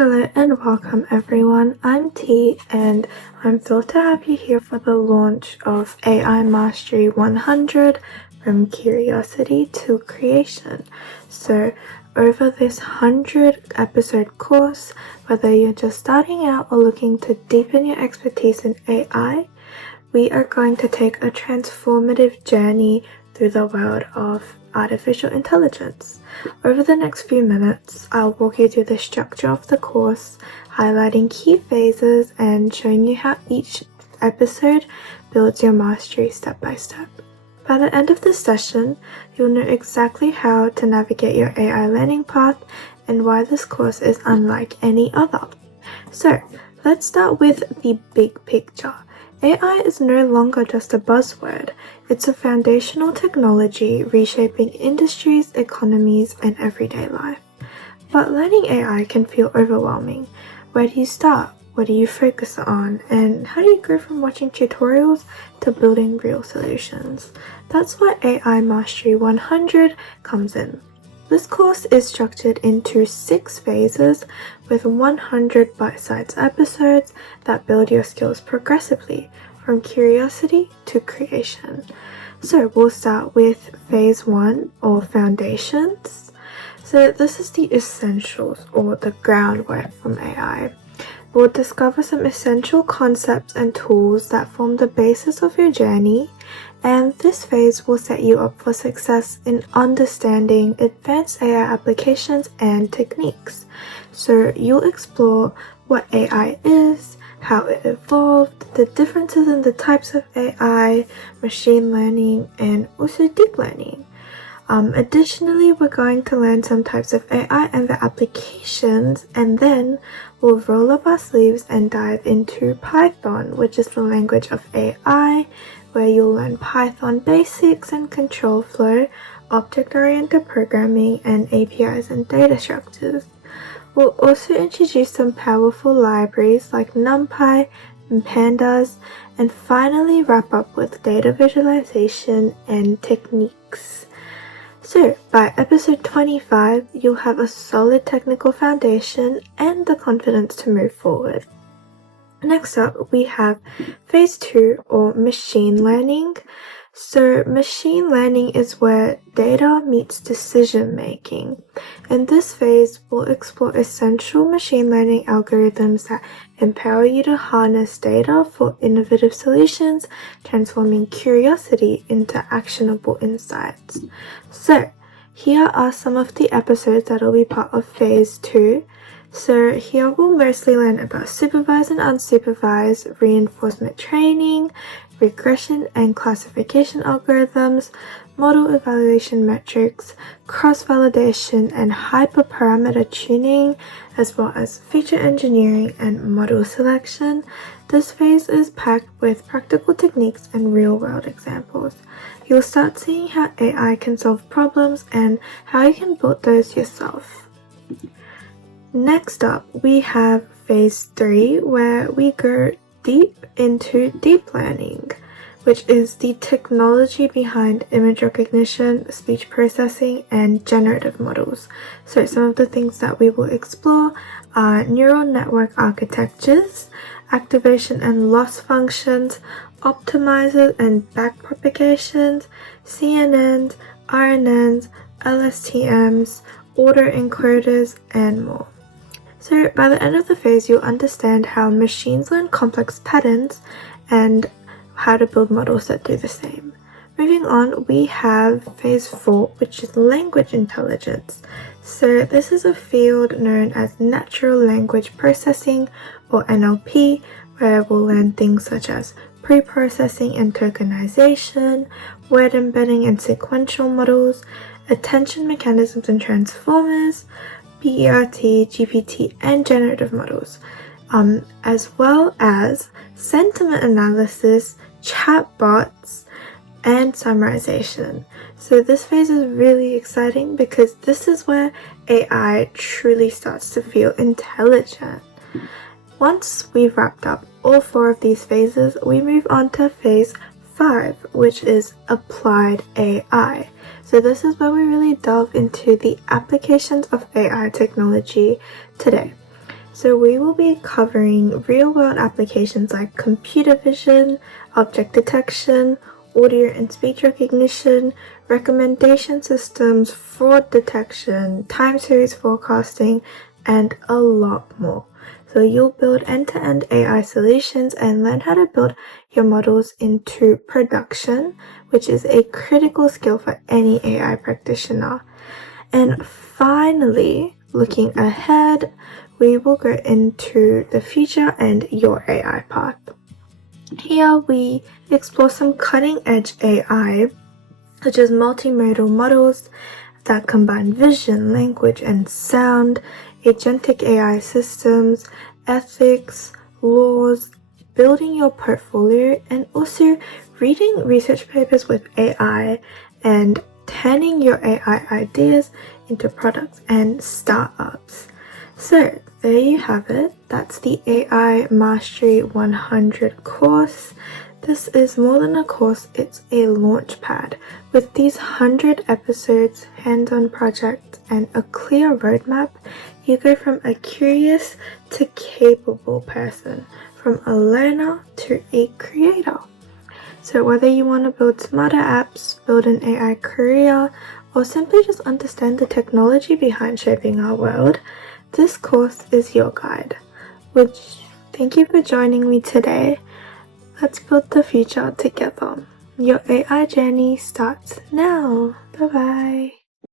Hello and welcome everyone. I'm T and I'm thrilled to have you here for the launch of AI Mastery 100 from Curiosity to Creation. So over this 100 episode course, whether you're just starting out or looking to deepen your expertise in AI, we are going to take a transformative journey through the world of artificial intelligence. Over the next few minutes, I'll walk you through the structure of the course, highlighting key phases and showing you how each episode builds your mastery step by step. By the end of this session, you'll know exactly how to navigate your AI learning path and why this course is unlike any other. So, let's start with the big picture. AI is no longer just a buzzword, it's a foundational technology reshaping industries, economies, and everyday life. But learning AI can feel overwhelming. Where do you start? What do you focus on? And how do you go from watching tutorials to building real solutions? That's where AI Mastery 100 comes in. This course is structured into 6 phases with 100 bite-sized episodes that build your skills progressively from curiosity to creation. So we'll start with phase 1 or foundations. So this is the essentials or the groundwork from AI. We'll discover some essential concepts and tools that form the basis of your journey, and this phase will set you up for success in understanding advanced AI applications and techniques. So you'll explore what AI is, how it evolved, the differences in the types of AI, machine learning, and also deep learning. Additionally, we're going to learn some types of AI and their applications, and then we'll roll up our sleeves and dive into Python, which is the language of AI, where you'll learn Python basics and control flow, object-oriented programming, and APIs and data structures. We'll also introduce some powerful libraries like NumPy and Pandas, and finally wrap up with data visualization and techniques. So, by episode 25, you'll have a solid technical foundation and the confidence to move forward. Next up, we have phase 2 or machine learning. So, machine learning is where data meets decision making. In this phase, we'll explore essential machine learning algorithms that empower you to harness data for innovative solutions, transforming curiosity into actionable insights. So, here are some of the episodes that will be part of phase 2. So here we'll mostly learn about supervised and unsupervised reinforcement training, regression and classification algorithms, model evaluation metrics, cross-validation and hyperparameter tuning, as well as feature engineering and model selection. This phase is packed with practical techniques and real-world examples. You'll start seeing how AI can solve problems and how you can build those yourself. Next up, we have phase 3, where we go deep into deep learning, which is the technology behind image recognition, speech processing, and generative models. So some of the things that we will explore are neural network architectures, activation and loss functions, optimizers and backpropagations, CNNs, RNNs, LSTMs, autoencoders, and more. So by the end of the phase, you'll understand how machines learn complex patterns and how to build models that do the same. Moving on, we have phase 4, which is language intelligence. So this is a field known as natural language processing, or NLP, where we'll learn things such as pre-processing and tokenization, word embedding and sequential models, attention mechanisms and transformers, BERT, GPT, and generative models, as well as sentiment analysis, chatbots, and summarization. So this phase is really exciting because this is where AI truly starts to feel intelligent. Once we've wrapped up all 4 of these phases, we move on to phase 5, which is applied AI. So this is where we really delve into the applications of AI technology today. So we will be covering real-world applications like computer vision, object detection, audio and speech recognition, recommendation systems, fraud detection, time series forecasting, and a lot more. So you'll build end-to-end AI solutions and learn how to build your models into production, which is a critical skill for any AI practitioner. And finally, looking ahead, we will go into the future and your AI path. Here we explore some cutting-edge AI, such as multimodal models that combine vision, language, and sound, agentic AI systems, ethics, laws, building your portfolio, and also reading research papers with AI and turning your AI ideas into products and startups. So there you have it. That's the AI Mastery 100 course. This is more than a course, it's a launch pad. With these 100 episodes, hands-on projects, and a clear roadmap, you go from a curious to capable person, from a learner to a creator. So whether you want to build smarter apps, build an AI career, or simply just understand the technology behind shaping our world, this course is your guide. Thank you for joining me today. Let's build the future together. Your AI journey starts now. Bye bye.